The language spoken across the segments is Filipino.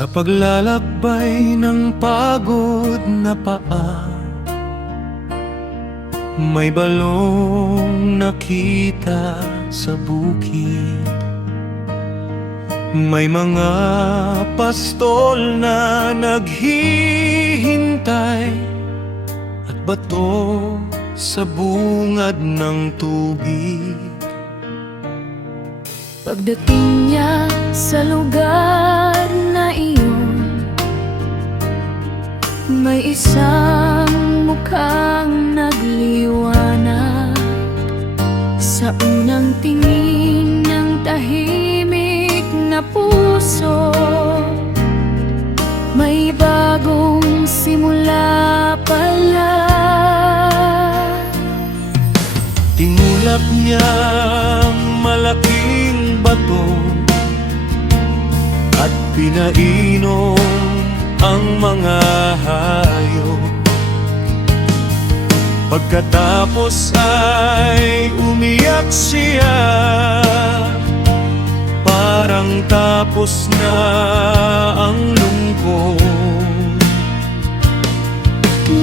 Sa paglalakbay ng pagod na paa, may balong nakita sa bukid. May mga pastol na naghihintay, at bato sa bungad ng tubig. Pagdating niya sa lugar na iyon, may isang mukhang nagliwanag. Sa unang tingin ng tahimik na puso, may bagong simula pala. Tinulak niya malaking bato at pinainom ang mga hayop. Pagkatapos ay umiyak siya, parang tapos na ang lungkot.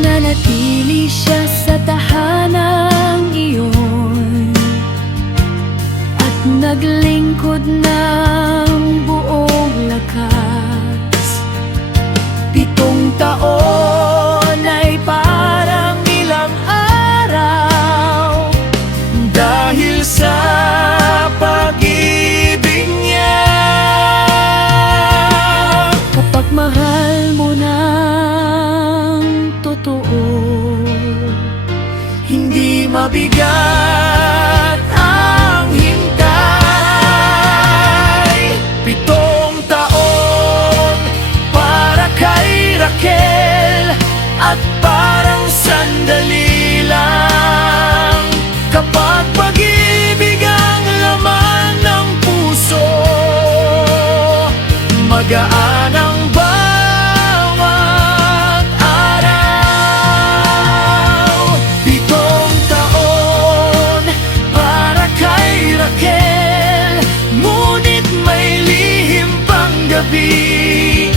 Nanatili siya sa tahanang iyon at naglingkod ng buong lakas. 7 taon ay parang ilang araw Dahil sa pag-ibig niya. kapag mahal mo ng totoo. Hindi mabigat ang hintay. 7 taon para kay Raquel, at parang sandali lang. Kapag pag-ibig ang laman ng puso, magaan ang bawat araw. 7 taon para kay Raquel, ngunit may lihim pang gabi.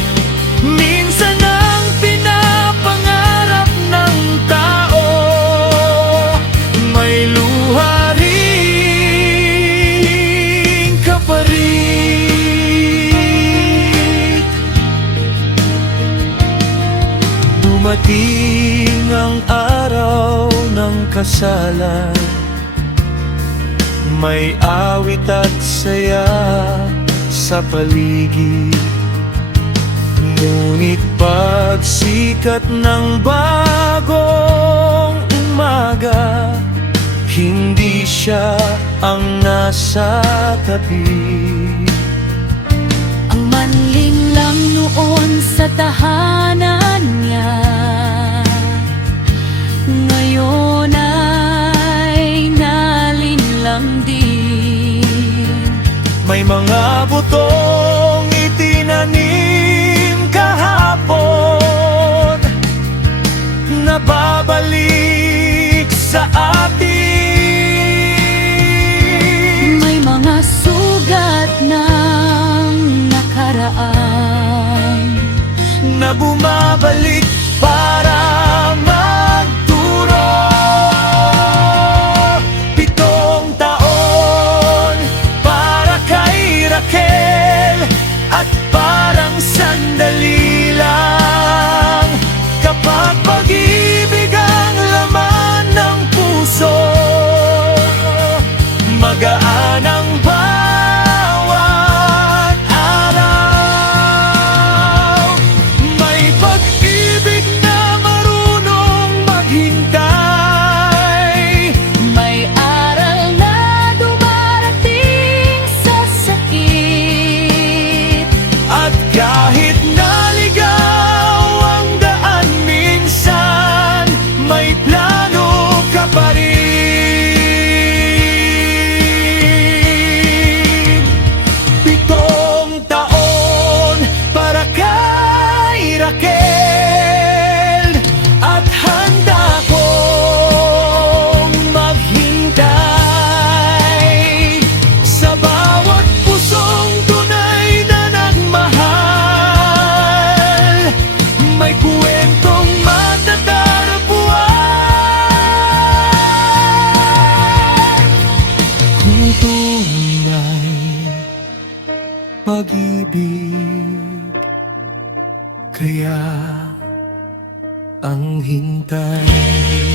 Minsan ang pinapangarap ng tao, may luha ring kapalit. Dumating ang araw ng kasalan, may awit at saya sa paligid. Ngunit pagsikat ng bagong umaga, hindi siya ang nasa tabi. Ang manling lang noon sa tahanan niya, ngayon ay nalinlang din. May mga butong itinanim kahapon na babalik sa atin. May mga sugat ng nakaraan Na bumabalik para magturo. 7 taon para kay Raquel, at parang sandali lang. Kapag pag-ibig ang laman ng puso, pag-ibig. Kaya ang hintay